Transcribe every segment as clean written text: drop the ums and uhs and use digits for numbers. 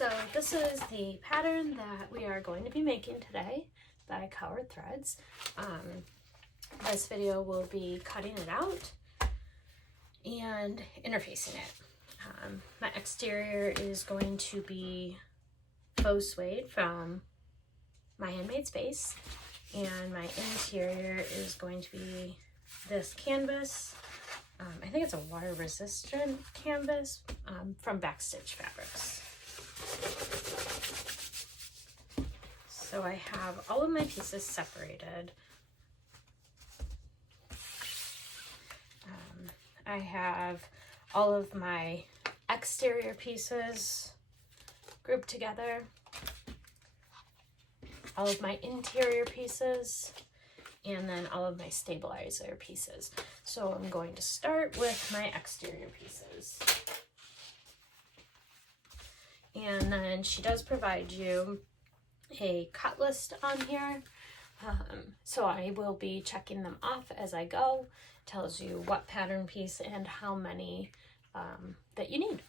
So this is the pattern that we are going to be making today by Kaur Threads. This video will be cutting it out and interfacing it. My exterior is going to be faux suede from My Handmade Space, and my interior is going to be this canvas. I think it's a water resistant canvas from BackStitch Fabrics. So I have all of my pieces separated. I have all of my exterior pieces grouped together, all of my interior pieces, and then all of my stabilizer pieces. So I'm going to start with my exterior pieces. And then she does provide you a cut list on here. So I will be checking them off as I go. Tells you what pattern piece and how many that you need.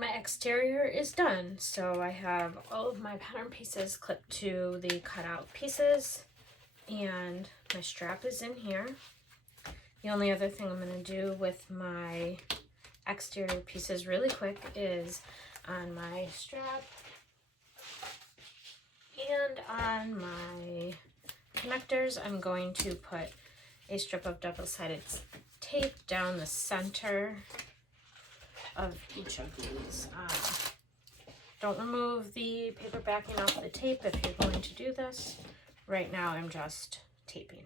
my exterior is done. So I have all of my pattern pieces clipped to the cutout pieces, and my strap is in here. The only other thing I'm going to do with my exterior pieces really quick is on my strap and on my connectors, I'm going to put a strip of double-sided tape down the center of each of these. Don't remove the paper backing off the tape if you're going to do this. Right now I'm just taping.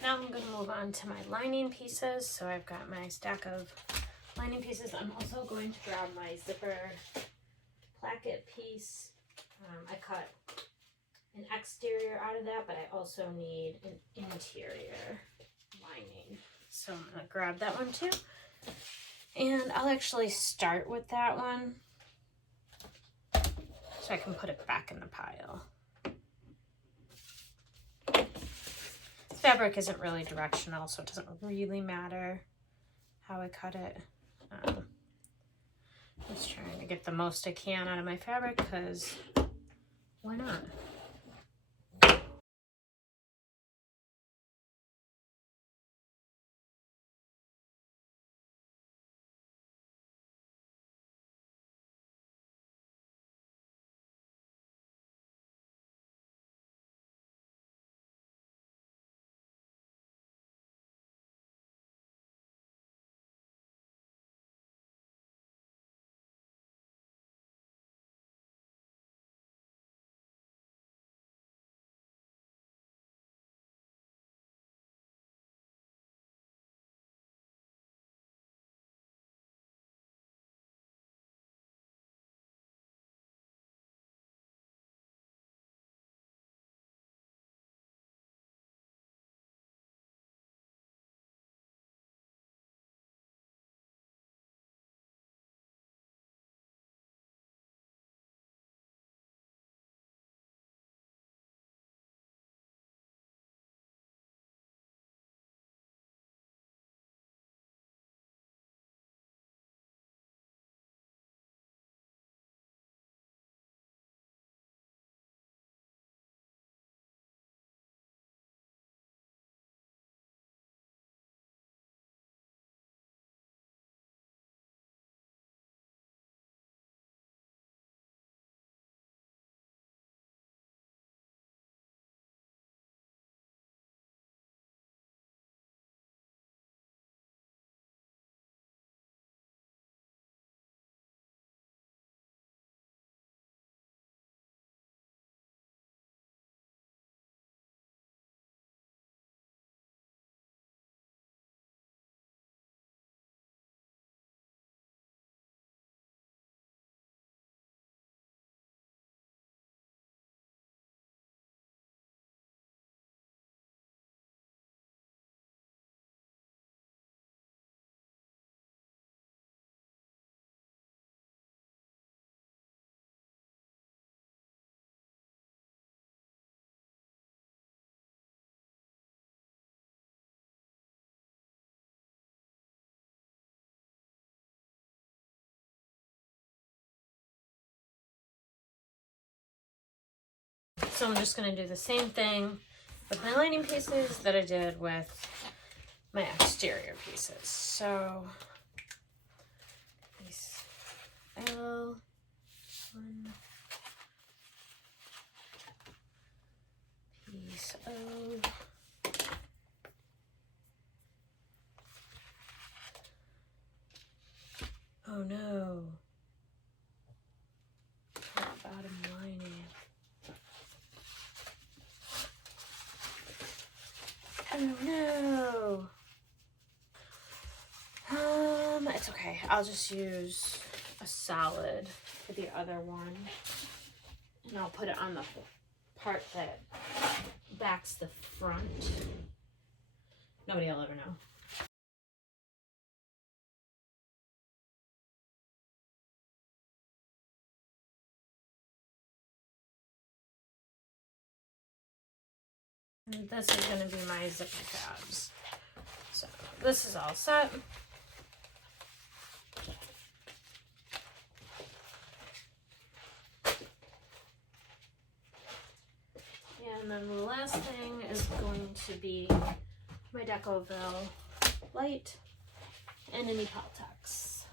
Now I'm going to move on to my lining pieces. So I've got my stack of lining pieces. I'm also going to grab my zipper placket piece. I cut an exterior out of that, but I also need an interior lining. So I'm going to grab that one too. And I'll actually start with that one so I can put it back in the pile. Fabric isn't really directional, so it doesn't really matter how I cut it. Just trying to get the most I can out of my fabric, because why not? So I'm just going to do the same thing with my lining pieces that I did with my exterior pieces. So piece L, one, piece O, oh no, bottom lining. Oh no. It's okay. I'll just use a solid for the other one, and I'll put it on the part that backs the front. Nobody will ever know. And this is going to be my zipper tabs. So this is all set. And then the last thing is going to be my Decoville light and any Peltex.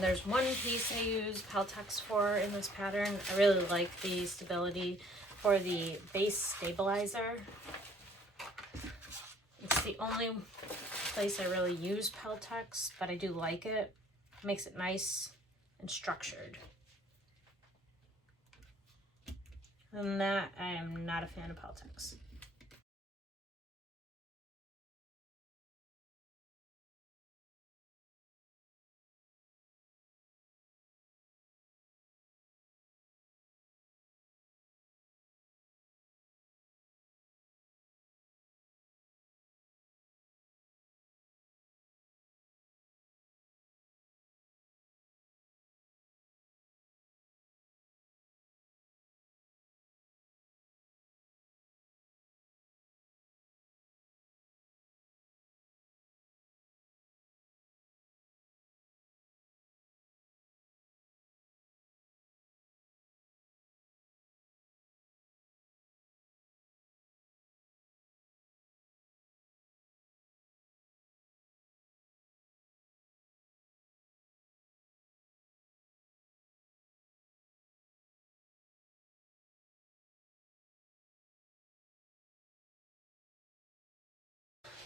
There's one piece I use Peltex for in this pattern. I really like the stability for the base stabilizer. It's the only place I really use Peltex, but I do like it. It makes it nice and structured. Other than that, I am not a fan of Peltex.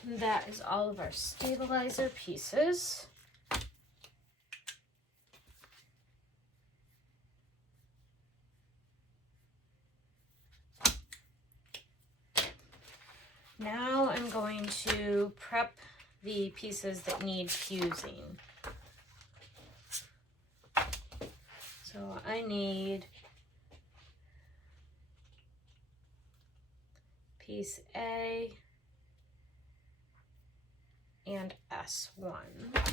That is all of our stabilizer pieces. Now I'm going to prep the pieces that need fusing. So I need piece A and S1.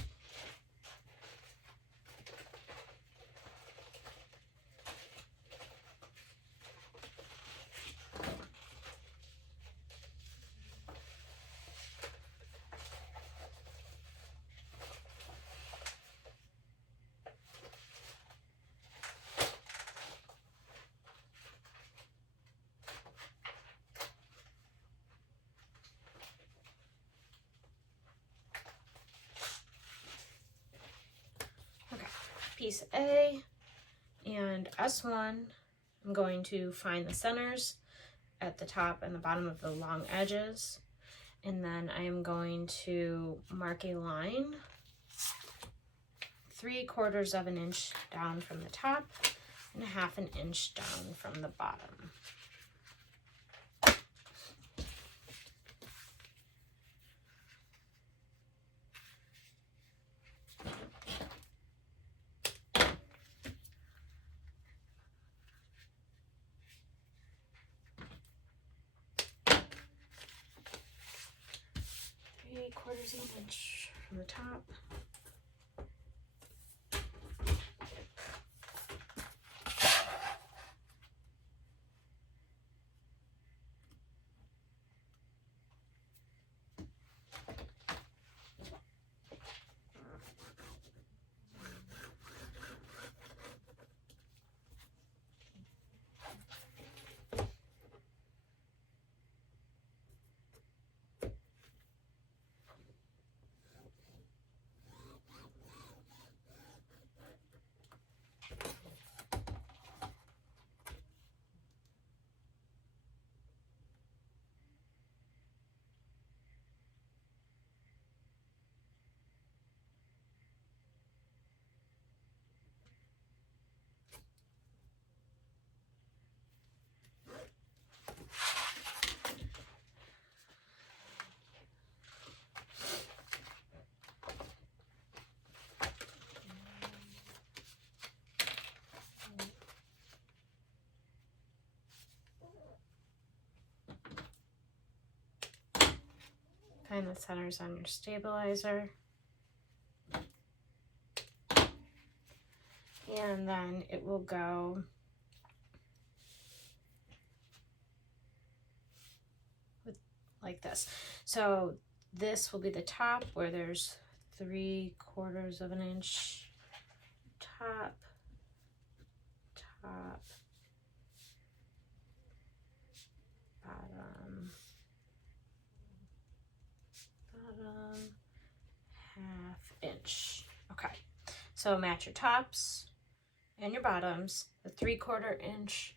Piece A and S1, I'm going to find the centers at the top and the bottom of the long edges, and then I am going to mark a line 3/4 of an inch down from the top and 1/2 inch down from the bottom. Quarters of an inch from the top. Find the centers on your stabilizer. And then it will go like this. So this will be the top where there's 3/4 of an inch top, bottom, ½ inch. Okay, so match your tops and your bottoms. The 3/4 inch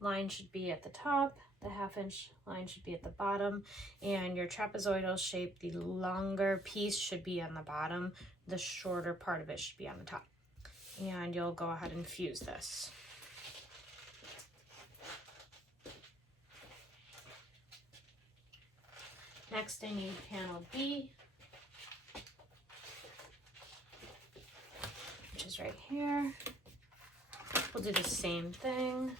line should be at the top, the ½ inch line should be at the bottom, and your trapezoidal shape, the longer piece should be on the bottom, the shorter part of it should be on the top. And you'll go ahead and fuse this. Next, I need panel B, which is right here. We'll do the same thing.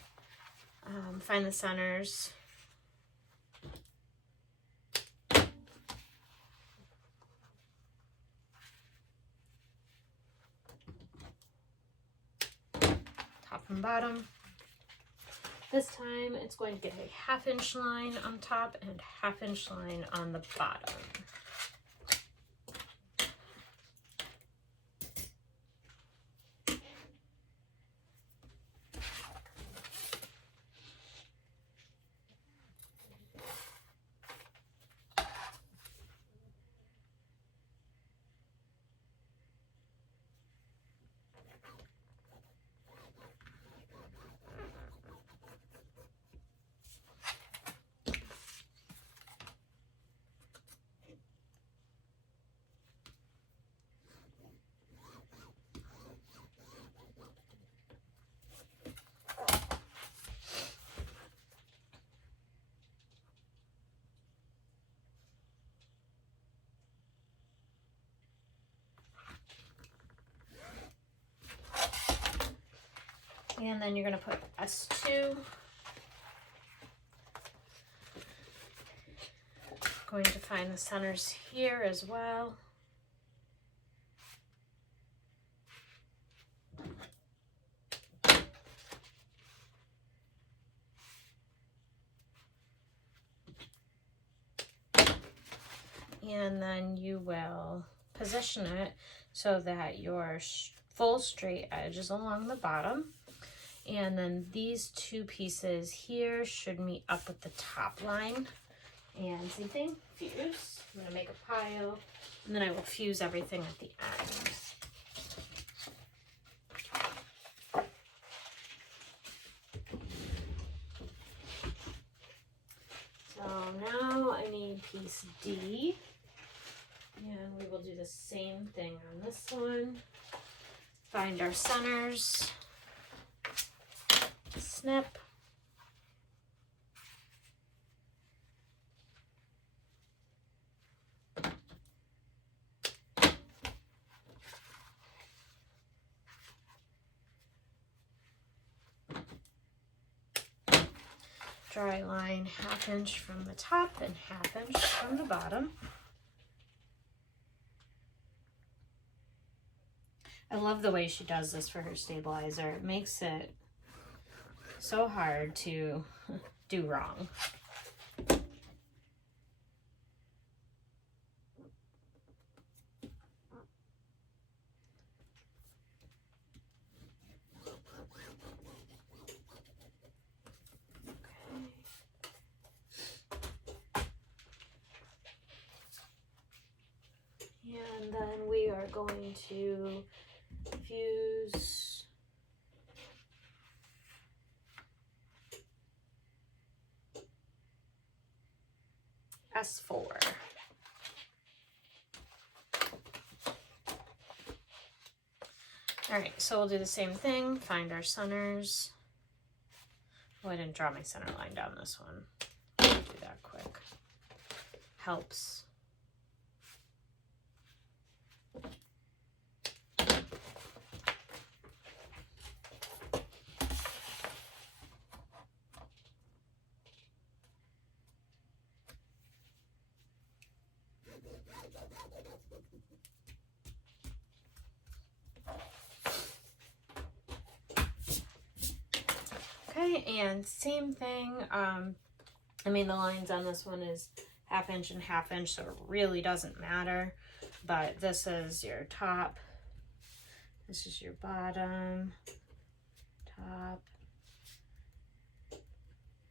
Find the centers. Top and bottom. This time it's going to get a ½ inch line on top and ½ inch line on the bottom. And then you're going to put S2. Going to find the centers here as well. And then you will position it so that your full straight edge is along the bottom. And then these two pieces here should meet up with the top line. And same thing, fuse. I'm gonna make a pile, and then I will fuse everything at the end. So now I need piece D, and we will do the same thing on this one. Find our centers. Snip. Draw a line ½ inch from the top and ½ inch from the bottom. I love the way she does this for her stabilizer. It makes it so hard to do wrong. And then we are going to fuse S4. All right, so we'll do the same thing, find our centers. Oh, I didn't draw my center line down this one. I'll do that quick. Helps. Okay, and same thing. I mean, the lines on this one is 1/2 inch and 1/2 inch, so it really doesn't matter. But this is your top, this is your bottom, top,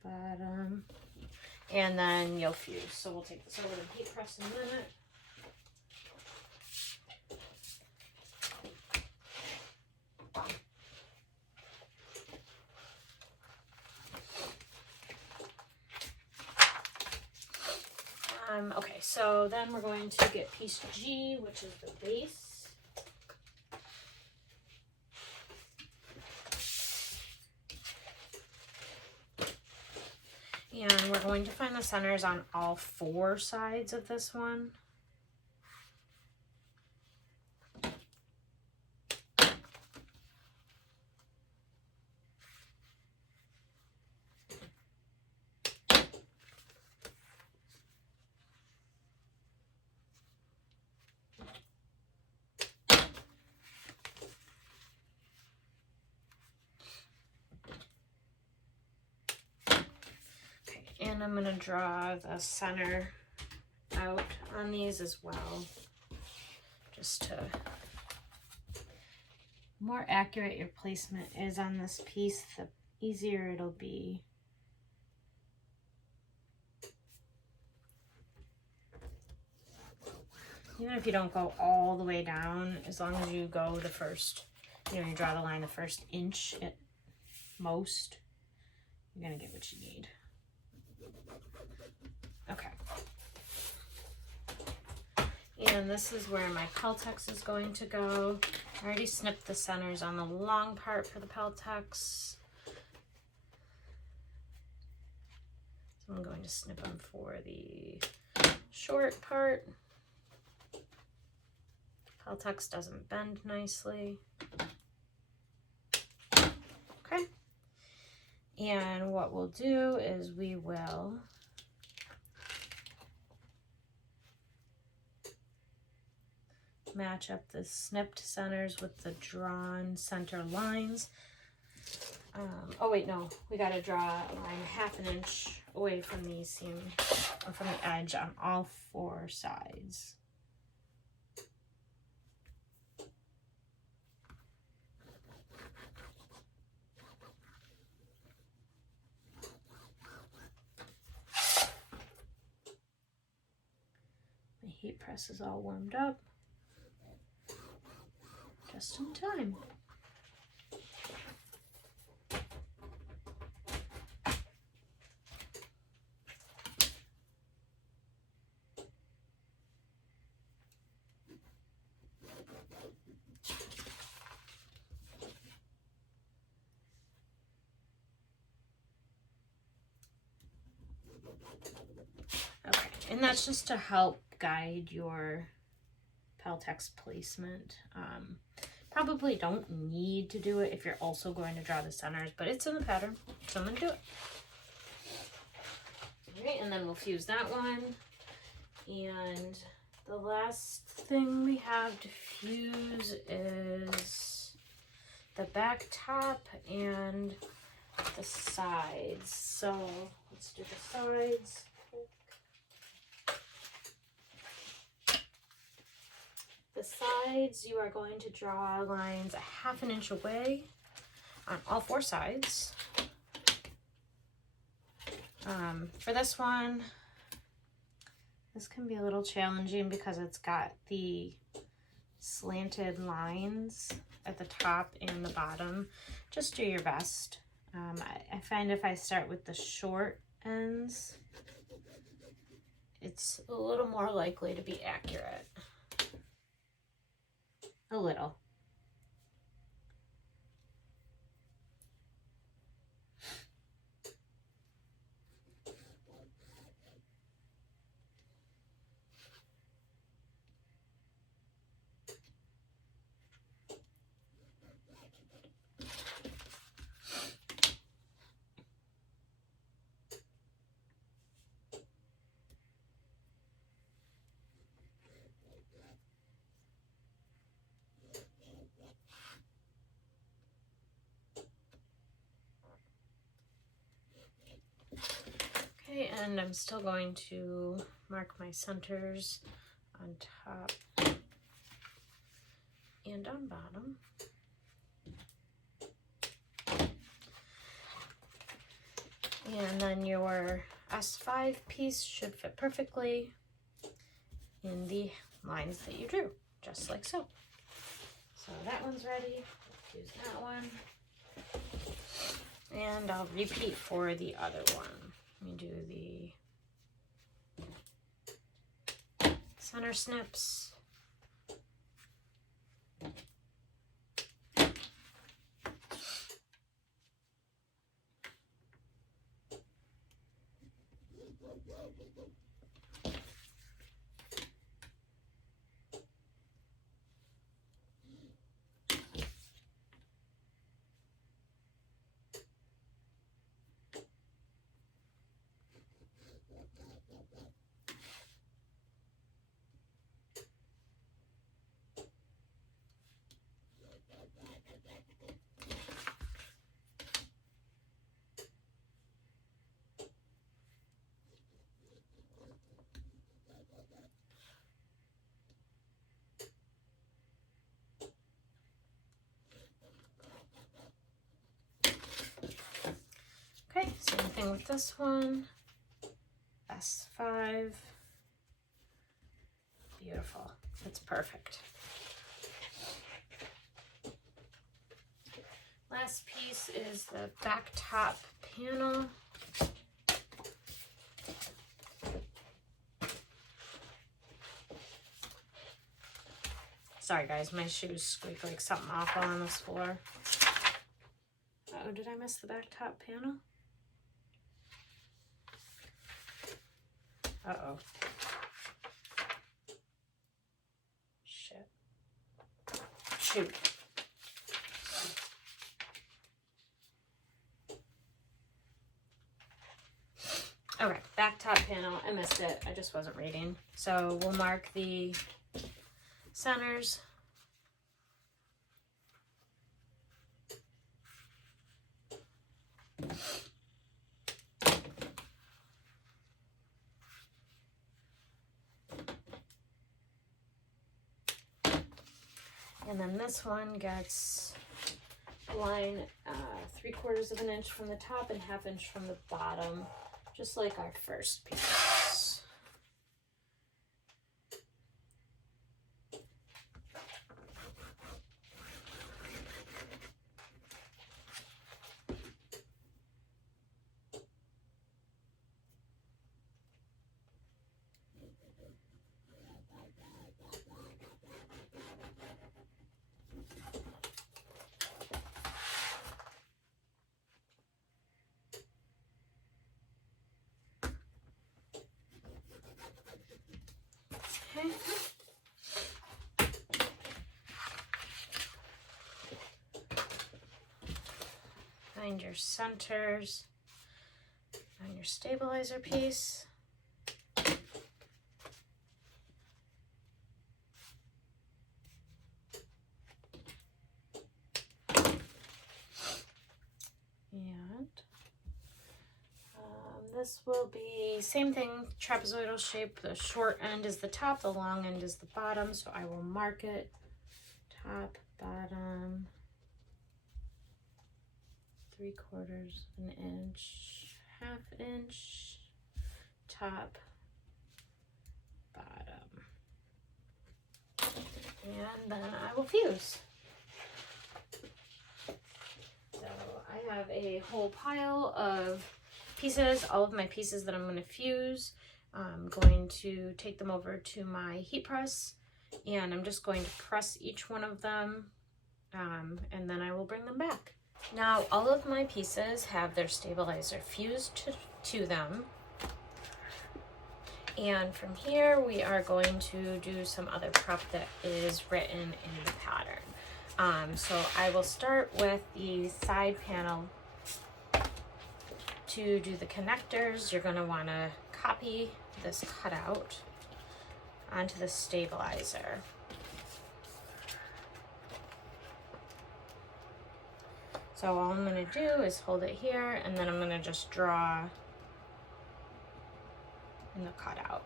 bottom, and then you'll fuse. So we'll take this over to the heat press in a minute. Okay, so then we're going to get piece G, which is the base. And we're going to find the centers on all 4 sides of this one. And I'm going to draw the center out on these as well, just to more accurate your placement is on this piece, the easier it'll be. Even if you don't go all the way down, as long as you go the first, you draw the line the first inch at most, you're going to get what you need. Okay. And this is where my Peltex is going to go. I already snipped the centers on the long part for the Peltex. So I'm going to snip them for the short part. Peltex doesn't bend nicely. Okay. And what we'll do is we will match up the snipped centers with the drawn center lines. Oh wait, no, we got to draw a line 1/2 inch away from the seam, or from the edge on all 4 sides. My heat press is all warmed up. Just in time. Okay, and that's just to help guide your Peltex placement. Probably don't need to do it if you're also going to draw the centers, but it's in the pattern, so I'm going to do it. All right, and then we'll fuse that one. And the last thing we have to fuse is the back top and the sides. So let's do the sides. The sides, you are going to draw lines 1/2 inch away on all 4 sides. For this one, this can be a little challenging because it's got the slanted lines at the top and the bottom. Just do your best. I find if I start with the short ends, it's a little more likely to be accurate. A little. end, I'm still going to mark my centers on top and on bottom. And then your S5 piece should fit perfectly in the lines that you drew, just like so. So that one's ready. Use that one. And I'll repeat for the other one. Let me do the center snips. Okay, same thing with this one. S5. Beautiful. That's perfect. Last piece is the back top panel. Sorry guys, my shoes squeak like something awful on this floor. Oh, did I miss the back top panel? Uh-oh. Shit. Shoot. Okay, back top panel. I missed it. I just wasn't reading. So we'll mark the centers. And then this one gets line 3/4 of an inch from the top and 1/2 inch from the bottom, just like our first piece. Okay. Find your centers on your stabilizer piece. This will be same thing, trapezoidal shape. The short end is the top, the long end is the bottom. So I will mark it top, bottom, 3/4 of an inch, 1/2 inch, top, bottom. And then I will fuse. So I have a whole pile of pieces, all of my pieces that I'm going to fuse. I'm going to take them over to my heat press, and I'm just going to press each one of them, and then I will bring them back. Now all of my pieces have their stabilizer fused to them, and from here we are going to do some other prep that is written in the pattern. So I will start with the side panel. To do the connectors, you're going to want to copy this cutout onto the stabilizer. So all I'm going to do is hold it here, and then I'm going to just draw in the cutout.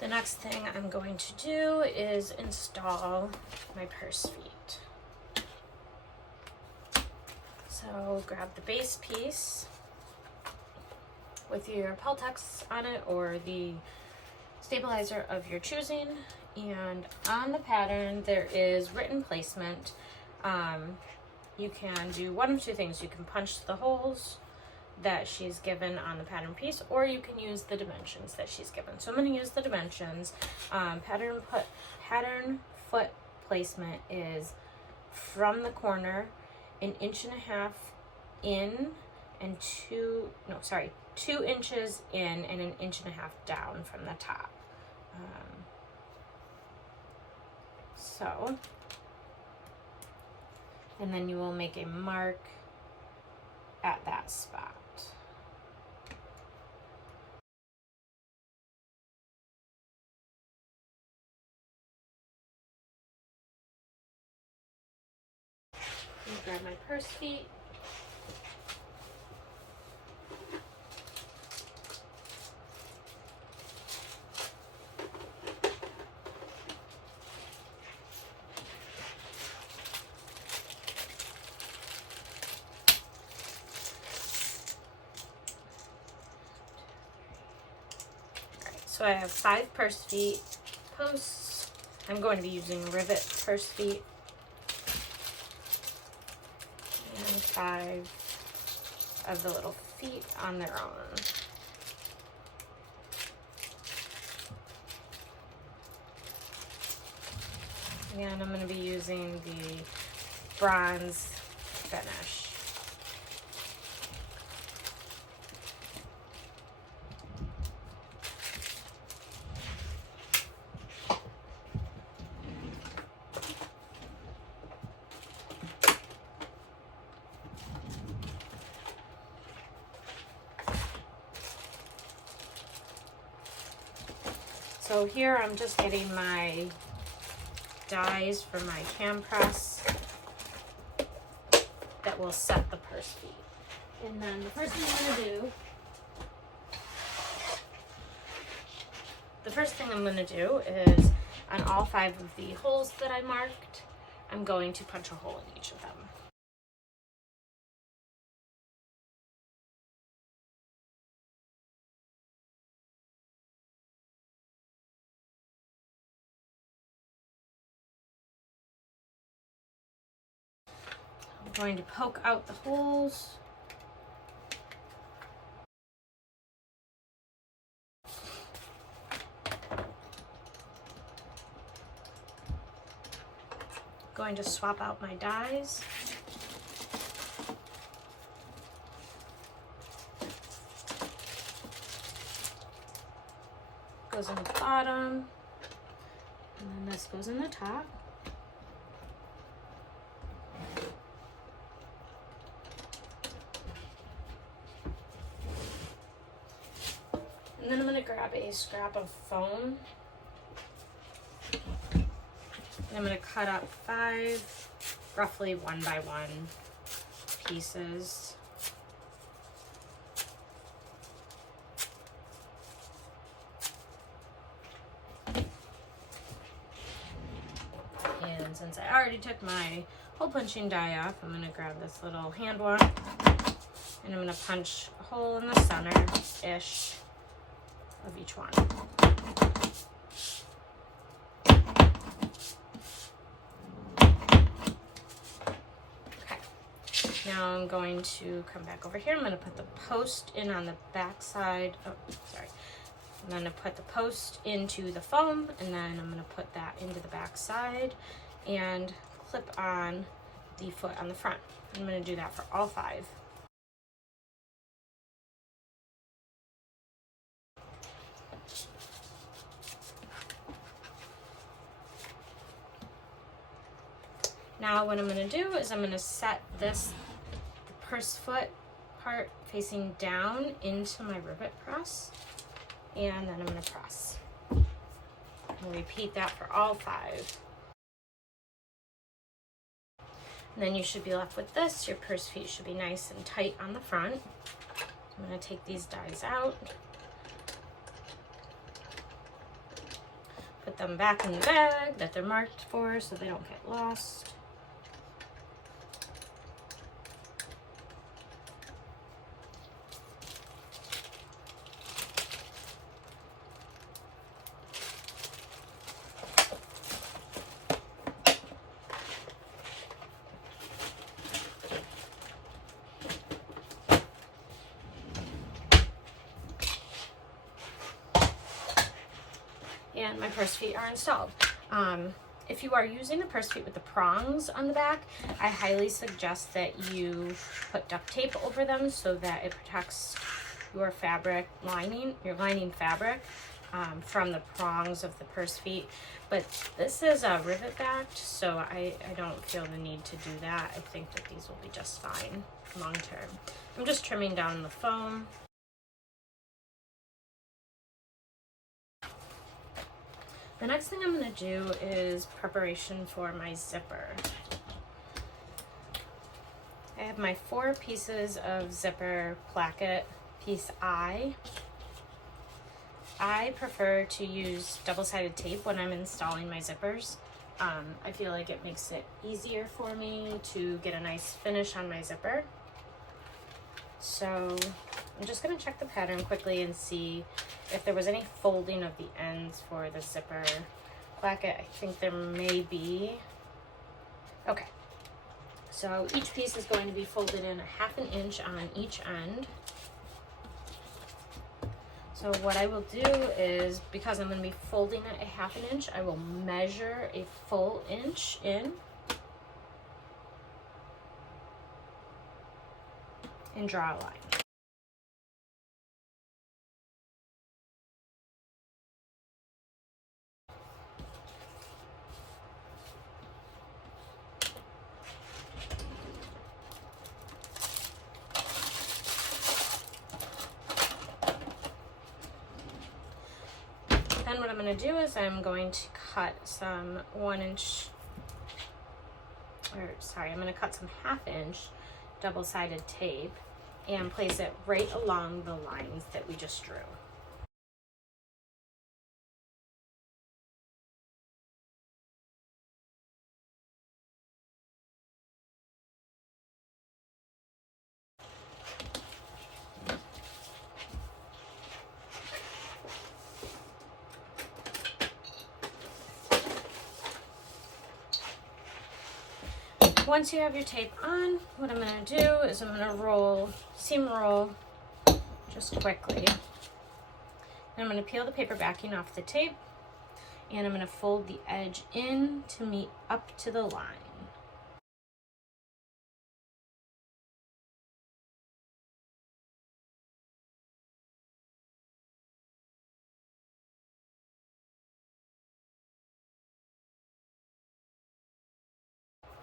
The next thing I'm going to do is install my purse feet. So grab the base piece with your Peltex on it or the stabilizer of your choosing, and on the pattern there is written placement. You can do one of two things. You can punch the holes that she's given on the pattern piece, or you can use the dimensions that she's given. So I'm going to use the dimensions. Pattern foot placement is from the corner 1.5 inches in and 2 inches in and 1.5 inches down from the top. And then you will make a mark at that spot. Grab my purse feet. So I have 5 purse feet posts. I'm going to be using rivet purse feet. And 5 of the little feet on their own. And I'm going to be using the bronze finish. So here I'm just getting my dies for my hand press that will set the purse feet. And then the first thing I'm going to do is on all 5 of the holes that I marked, I'm going to punch a hole in each of them. I'm going to poke out the holes. Going to swap out my dies. Goes in the bottom, and then this goes in the top. And then I'm going to grab a scrap of foam. And I'm going to cut up 5, roughly 1 by 1 pieces. And since I already took my hole punching die off, I'm going to grab this little hand one, and I'm going to punch a hole in the center-ish of each one. Okay, now I'm going to come back over here. I'm going to put the post in on the back side. Oh, sorry. I'm going to put the post into the foam, and then I'm going to put that into the back side and clip on the foot on the front. I'm going to do that for all 5. Now what I'm going to do is I'm going to set this purse foot part facing down into my rivet press, and then I'm going to press. I'll repeat that for all 5. And then you should be left with this. Your purse feet should be nice and tight on the front. I'm going to take these dies out. Put them back in the bag that they're marked for so they don't get lost. And my purse feet are installed. If you are using the purse feet with the prongs on the back, I highly suggest that you put duct tape over them so that it protects your fabric lining, your lining fabric, from the prongs of the purse feet. But this is a rivet backed, so I don't feel the need to do that. I think that these will be just fine long term. I'm just trimming down the foam. The next thing I'm going to do is preparation for my zipper. I have my 4 pieces of zipper placket piece I. I prefer to use double-sided tape when I'm installing my zippers. I feel like it makes it easier for me to get a nice finish on my zipper. So I'm just going to check the pattern quickly and see if there was any folding of the ends for the zipper placket. I think there may be. Okay, so each piece is going to be folded in 1/2 inch on each end. So what I will do is, because I'm going to be folding it 1/2 inch, I will measure a full inch in and draw a line. Then what I'm going to do is I'm going to cut some 1 inch, I'm going to cut some 1/2 inch double-sided tape and place it right along the lines that we just drew. Once you have your tape on, what I'm going to do is I'm going to seam roll just quickly. And I'm going to peel the paper backing off the tape, and I'm going to fold the edge in to meet up to the line.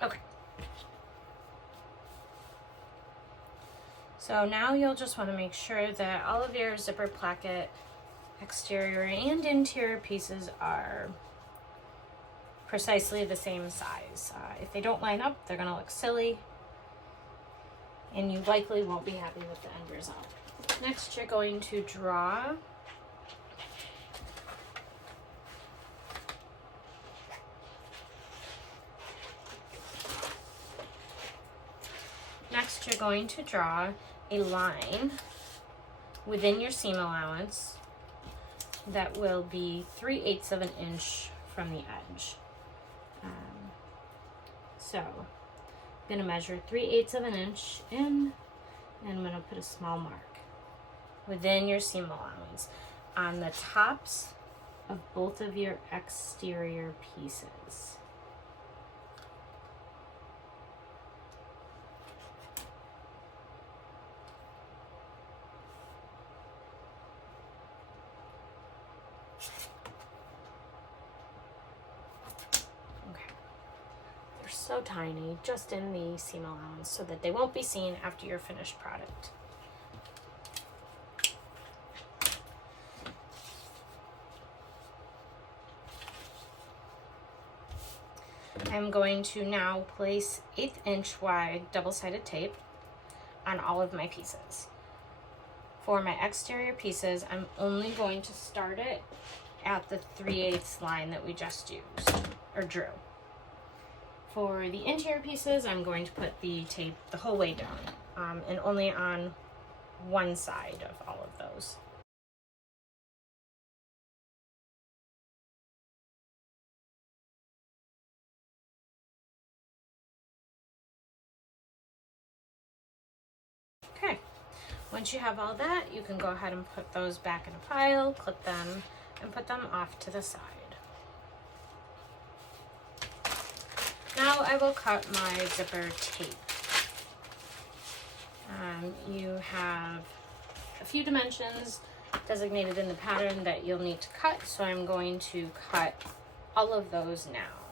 Okay. So now you'll just want to make sure that all of your zipper placket exterior and interior pieces are precisely the same size. If they don't line up, they're going to look silly, and you likely won't be happy with the end result. Next, you're going to draw a line within your seam allowance that will be 3/8 of an inch from the edge. So I'm going to measure 3/8 of an inch in, and I'm going to put a small mark within your seam allowance on the tops of both of your exterior pieces. So tiny, just in the seam allowance, so that they won't be seen after your finished product. I'm going to now place 1/8 inch wide double-sided tape on all of my pieces. For my exterior pieces, I'm only going to start it at the 3/8 line that we just used, or drew. For the interior pieces, I'm going to put the tape the whole way down, and only on one side of all of those. Okay, once you have all that, you can go ahead and put those back in a pile, clip them, and put them off to the side. Now I will cut my zipper tape. You have a few dimensions designated in the pattern that you'll need to cut, so I'm going to cut all of those now.